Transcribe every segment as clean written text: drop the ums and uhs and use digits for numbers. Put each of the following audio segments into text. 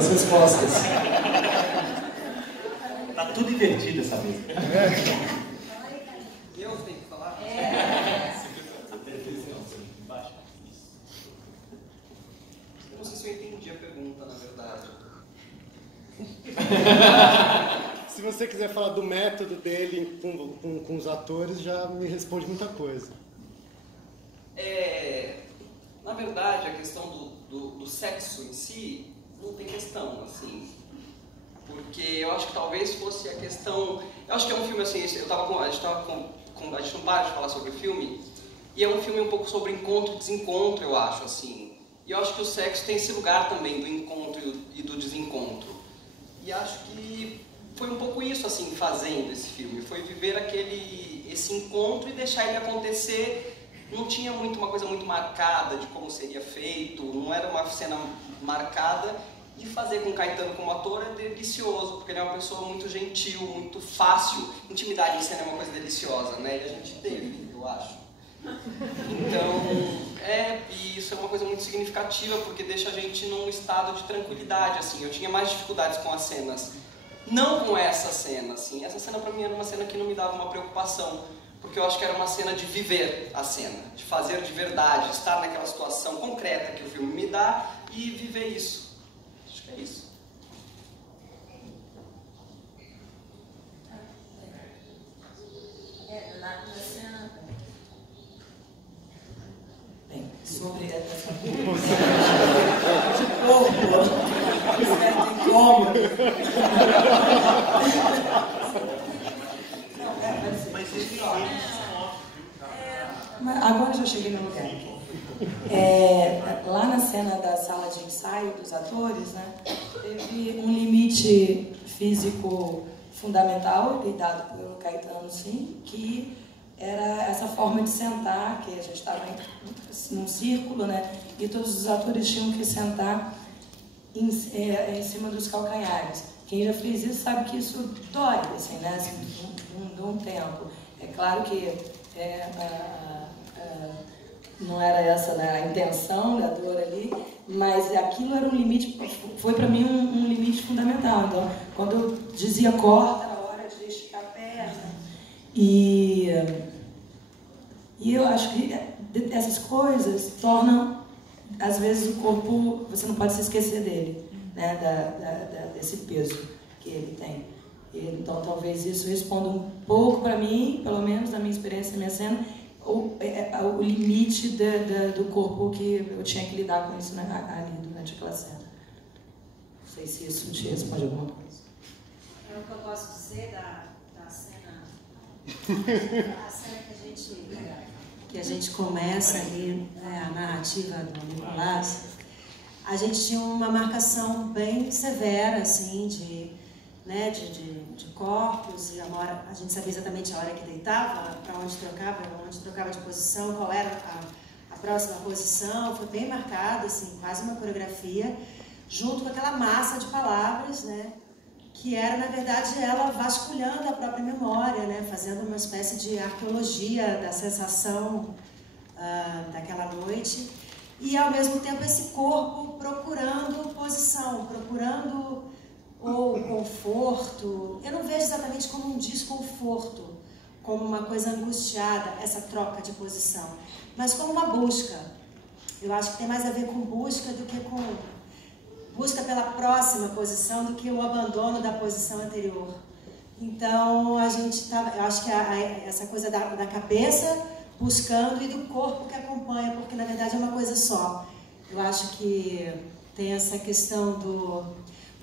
As respostas. Tá tudo invertido essa mesa. Eu tenho que falar? Eu não sei se eu entendi a pergunta, na verdade. Se você quiser falar do método dele com os atores, já me responde muita coisa. Na verdade, a questão do sexo em si não tem questão, assim. Porque eu acho que talvez fosse a questão... Eu acho que é um filme assim, a gente não para de falar sobre o filme, e é um filme um pouco sobre encontro e desencontro, eu acho, assim. E eu acho que o sexo tem esse lugar também do encontro e do desencontro. E acho que foi um pouco isso, assim, fazendo esse filme. Foi viver esse encontro e deixar ele acontecer. Não tinha uma coisa muito marcada de como seria feito, não era uma cena marcada. E fazer com Caetano como ator é delicioso, porque ele é uma pessoa muito gentil, muito fácil. Intimidade em cena é uma coisa deliciosa, né? E a gente teve, eu acho. Então, e isso é uma coisa muito significativa, porque deixa a gente num estado de tranquilidade, assim. Eu tinha mais dificuldades com as cenas. Não com essa cena, assim. Essa cena pra mim era uma cena que não me dava uma preocupação, porque eu acho que era uma cena de viver a cena, de fazer de verdade, estar naquela situação concreta que o filme me dá e viver isso. Acho que é isso. Na cena... Bem, sobre essa corpo, certo incômodo. Agora já cheguei no lugar. Lá na cena da sala de ensaio dos atores, né, teve um limite físico fundamental, dado pelo Caetano, sim, que era essa forma de sentar, que a gente estava num círculo, né, e todos os atores tinham que sentar em cima dos calcanhares. Quem já fez isso sabe que isso dói, assim, né, assim, de um tempo. É claro que não era essa, né, a intenção da dor ali, mas aquilo era um limite, foi para mim um limite fundamental. Então, quando eu dizia corta, era hora de esticar a perna. E eu acho que essas coisas tornam, às vezes, o corpo, você não pode se esquecer dele, né, desse peso que ele tem. Então, talvez isso responda um pouco para mim, pelo menos na minha experiência, na minha cena, o limite do corpo que eu tinha que lidar com isso, né, ali durante aquela cena. Não sei se isso te responde alguma coisa. É o que eu posso dizer da cena, a cena que a gente começa ali, né, a narrativa do Nicolás. A gente tinha uma marcação bem severa, assim, de corpos, e a gente sabia exatamente a hora que deitava, para onde trocava de posição, qual era a próxima posição. Foi bem marcado, assim, quase uma coreografia, junto com aquela massa de palavras, né, que era, na verdade, ela vasculhando a própria memória, né, fazendo uma espécie de arqueologia da sensação daquela noite, e, ao mesmo tempo, esse corpo procurando posição, procurando ou conforto. Eu não vejo exatamente como um desconforto, como uma coisa angustiada, essa troca de posição, mas como uma busca. Eu acho que tem mais a ver com busca do que com busca pela próxima posição, do que o abandono da posição anterior. Então, eu acho que essa coisa da cabeça buscando e do corpo que acompanha, porque na verdade é uma coisa só. Eu acho que tem essa questão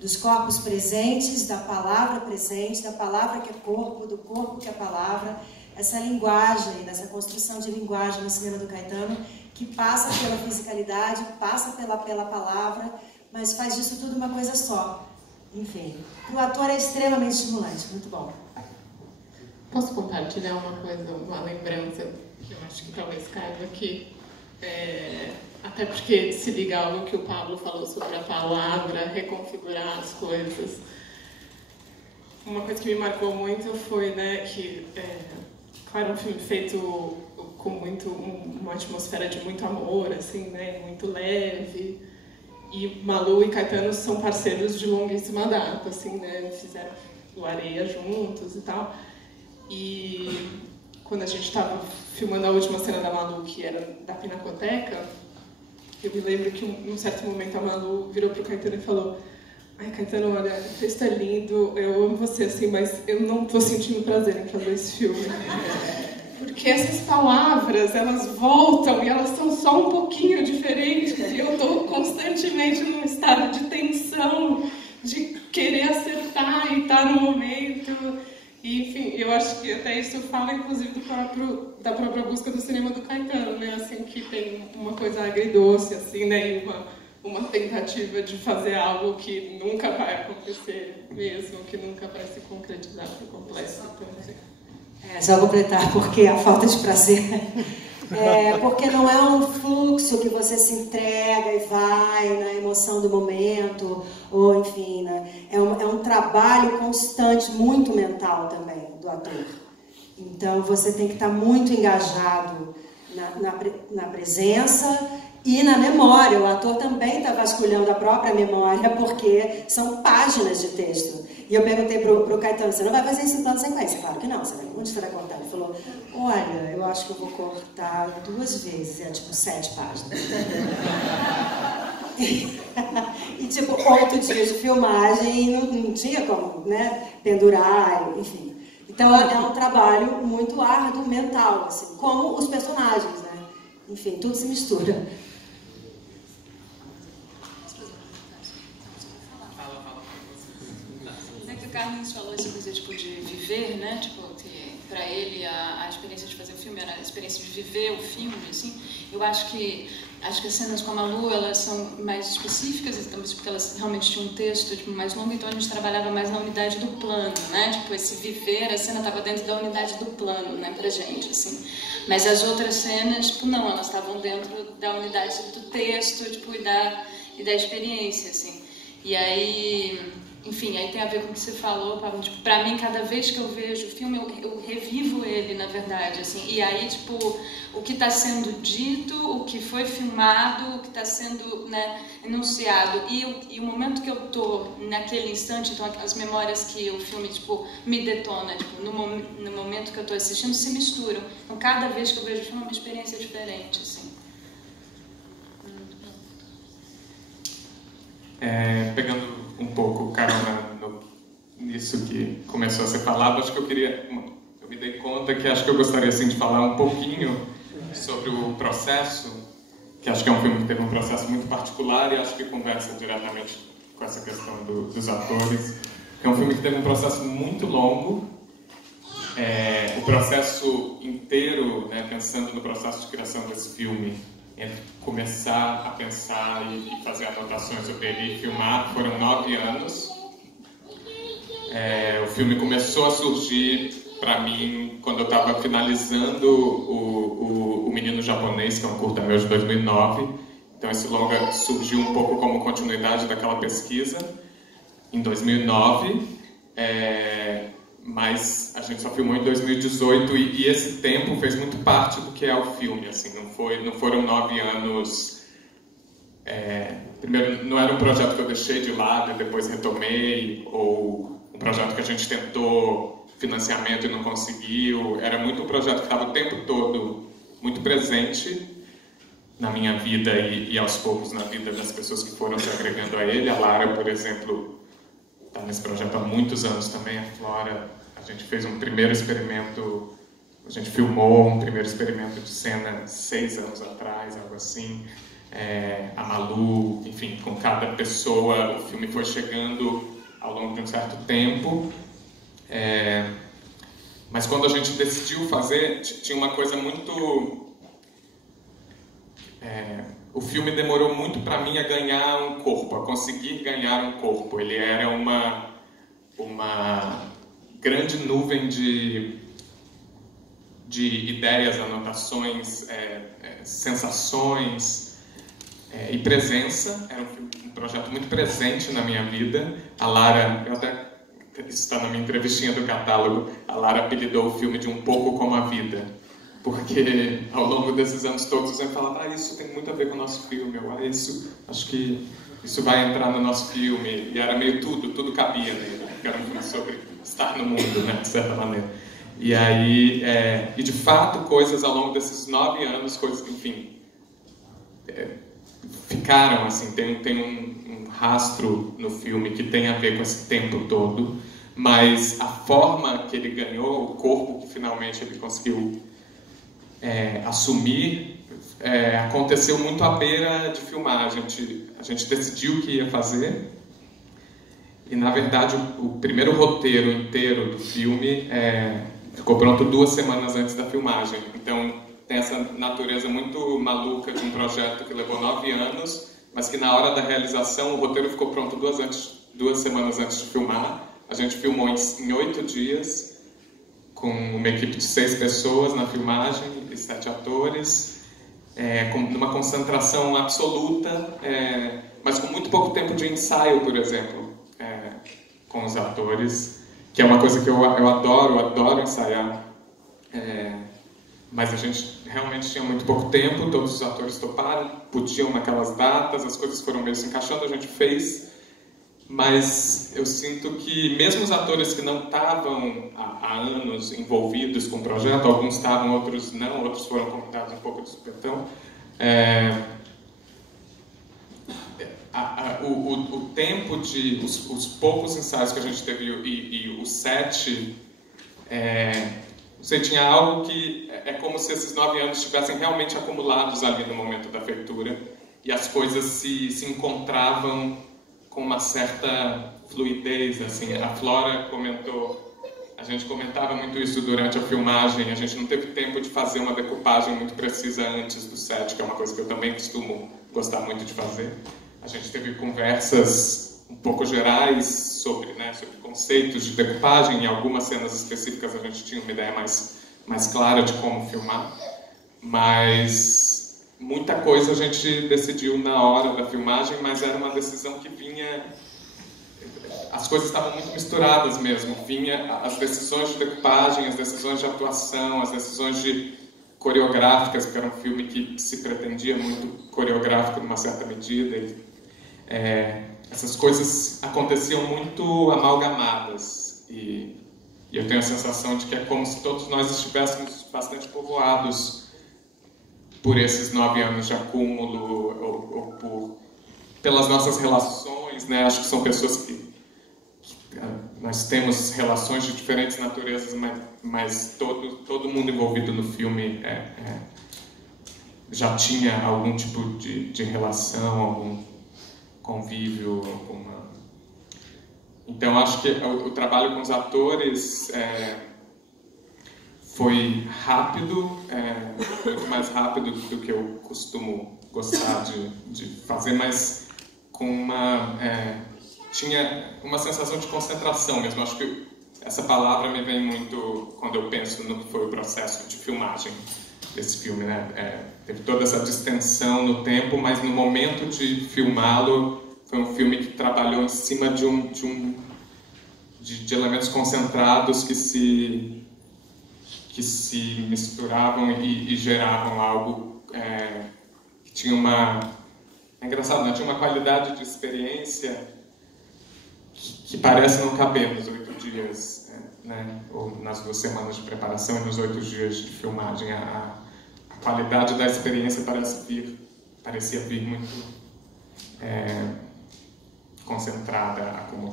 dos corpos presentes, da palavra presente, da palavra que é corpo, do corpo que é palavra, essa linguagem, dessa construção de linguagem no cinema do Caetano, que passa pela fisicalidade, passa pela palavra, mas faz disso tudo uma coisa só. Enfim, o ator é extremamente estimulante, muito bom. Posso compartilhar uma lembrança que eu acho que talvez caiba aqui? Até porque se liga algo que o Pablo falou sobre a palavra, reconfigurar as coisas. Uma coisa que me marcou muito foi, né, que, claro, um filme feito com uma atmosfera de muito amor, assim, né, muito leve. E Malu e Caetano são parceiros de longuíssima data, assim, né? Fizeram o Areia juntos e tal. E quando a gente estava filmando a última cena da Malu, que era da Pinacoteca, eu me lembro que em um certo momento a Malu virou pro Caetano e falou: ai, Caetano, olha, o texto é lindo, eu amo você, assim, mas eu não tô sentindo prazer em fazer esse filme. Porque essas palavras, elas voltam e elas são só um pouquinho diferentes. E eu tô constantemente num estado de tensão, de querer acertar e estar no momento. E, enfim, eu acho que até isso fala, inclusive, da própria busca do cinema do Caetano, né? Assim, que tem uma coisa agridoce, assim, né? E uma tentativa de fazer algo que nunca vai acontecer mesmo, que nunca vai se concretizar por completo. Então, assim. Só completar, porque a falta de prazer porque não é um fluxo que você se entrega e vai na emoção do momento, ou enfim, né? É um trabalho constante, muito mental também, do ator. Então você tem que estar muito engajado na presença e na memória. O ator também está vasculhando a própria memória, porque são páginas de texto. E eu perguntei pro Caetano: você não vai fazer isso em plano sequência? Claro que não. Onde você vai cortar? Ele falou: olha, eu acho que eu vou cortar 2 vezes. É tipo 7 páginas. E tipo 8 dias de filmagem, e não tinha como, né, pendurar, enfim. Então é um trabalho muito árduo, mental, assim, como os personagens, né? Enfim, tudo se mistura. O Carlos falou essa coisa tipo, de viver, né? Tipo, que para ele a experiência de fazer o filme era a experiência de viver o filme, assim. Eu acho que as cenas com a Malu, elas são mais específicas, porque elas realmente tinham um texto tipo, mais longo, então a gente trabalhava mais na unidade do plano, né? Tipo, esse viver, a cena estava dentro da unidade do plano, né, pra gente, assim. Mas as outras cenas, tipo, não, elas estavam dentro da unidade do texto, tipo, e da experiência, assim. E aí, enfim, aí tem a ver com o que você falou, Pablo. Tipo, pra mim, cada vez que eu vejo o filme, eu revivo ele, na verdade, assim. E aí, tipo, o que está sendo dito, o que foi filmado, o que está sendo, né, enunciado e o momento que eu tô naquele instante, então as memórias que o filme, tipo, me detona, tipo, no momento que eu tô assistindo, se misturam. Então, cada vez que eu vejo o filme, é uma experiência diferente, assim. Pegando um pouco carona nisso que começou a ser falado, acho que eu me dei conta que acho que eu gostaria assim, de falar um pouquinho sobre o processo, que acho que é um filme que teve um processo muito particular e acho que conversa diretamente com essa questão dos atores. É um filme que teve um processo muito longo, o processo inteiro, né, pensando no processo de criação desse filme, entre começar a pensar e fazer anotações sobre ele e filmar, foram 9 anos. O filme começou a surgir para mim quando eu estava finalizando o Menino Japonês, que é um curta meu de 2009. Então esse longa surgiu um pouco como continuidade daquela pesquisa em 2009, mas a gente só filmou em 2018 e esse tempo fez muito parte do que é o filme, assim, não foram 9 anos. Primeiro, não era um projeto que eu deixei de lado e depois retomei, ou um projeto que a gente tentou financiamento e não conseguiu. Era muito um projeto que estava o tempo todo muito presente na minha vida e aos poucos na vida das pessoas que foram se agregando a ele. A Lara, por exemplo, está nesse projeto há muitos anos também. A Flora, a gente fez um primeiro experimento, a gente filmou um primeiro experimento de cena 6 anos atrás, algo assim. A Malu, enfim, com cada pessoa o filme foi chegando ao longo de um certo tempo. Mas quando a gente decidiu fazer, tinha uma coisa muito... o filme demorou muito para mim a ganhar um corpo, a conseguir ganhar um corpo. Ele era uma grande nuvem de ideias, anotações, sensações e presença. Era um projeto muito presente na minha vida. A Lara, isso está na minha entrevistinha do catálogo, a Lara apelidou o filme de Um Pouco Como a Vida, porque ao longo desses anos todos eu falava: isso tem muito a ver com o nosso filme, isso acho que isso vai entrar no nosso filme, e era meio tudo cabia nele, que era um filme sobre estar no mundo, né, de certa maneira. E aí, e de fato, coisas ao longo desses 9 anos, coisas que, enfim, ficaram, assim, tem um rastro no filme que tem a ver com esse tempo todo, mas a forma que ele ganhou, o corpo que finalmente ele conseguiu assumir, aconteceu muito à beira de filmar. A gente decidiu o que ia fazer e, na verdade, o primeiro roteiro inteiro do filme ficou pronto 2 semanas antes da filmagem. Então, tem essa natureza muito maluca de um projeto que levou 9 anos, mas que na hora da realização o roteiro ficou pronto 2 semanas antes de filmar. A gente filmou em 8 dias, com uma equipe de 6 pessoas na filmagem e 7 atores, numa concentração absoluta, mas com muito pouco tempo de ensaio, por exemplo, com os atores, que é uma coisa que eu adoro ensaiar, mas a gente realmente tinha muito pouco tempo, todos os atores toparam, podiam naquelas datas, as coisas foram meio se encaixando, a gente fez, mas eu sinto que mesmo os atores que não estavam há anos envolvidos com o projeto, alguns estavam, outros não, outros foram convidados um pouco de supetão, o tempo de os poucos ensaios que a gente teve e o set, você tinha algo que é como se esses 9 anos estivessem realmente acumulados ali no momento da feitura e as coisas se encontravam com uma certa fluidez, assim. A Flora comentou, a gente comentava muito isso durante a filmagem, a gente não teve tempo de fazer uma decupagem muito precisa antes do set, que é uma coisa que eu também costumo gostar muito de fazer. A gente teve conversas um pouco gerais sobre conceitos de decupagem, em algumas cenas específicas a gente tinha uma ideia mais clara de como filmar, mas muita coisa a gente decidiu na hora da filmagem, mas era uma decisão que vinha... As coisas estavam muito misturadas mesmo, vinha as decisões de decupagem, as decisões de atuação, as decisões coreográficas, porque era um filme que se pretendia muito coreográfico numa certa medida. Essas coisas aconteciam muito amalgamadas e eu tenho a sensação de que é como se todos nós estivéssemos bastante povoados por esses 9 anos de acúmulo ou pelas nossas relações, né? Acho que são pessoas que nós temos relações de diferentes naturezas, mas todo mundo envolvido no filme já tinha algum tipo de relação, algum convívio, Então, acho que o trabalho com os atores foi rápido, muito mais rápido do que eu costumo gostar de fazer, mas tinha uma sensação de concentração mesmo. Acho que essa palavra me vem muito quando eu penso no que foi o processo de filmagem desse filme, né? Teve toda essa distensão no tempo, mas no momento de filmá-lo foi um filme que trabalhou em cima de elementos concentrados que se misturavam e geravam algo que tinha é engraçado, né? Tinha uma qualidade de experiência que parece não caber nos 8 dias, né? Ou nas 2 semanas de preparação e nos 8 dias de filmagem. A qualidade da experiência parecia vir muito concentrada, acumulada.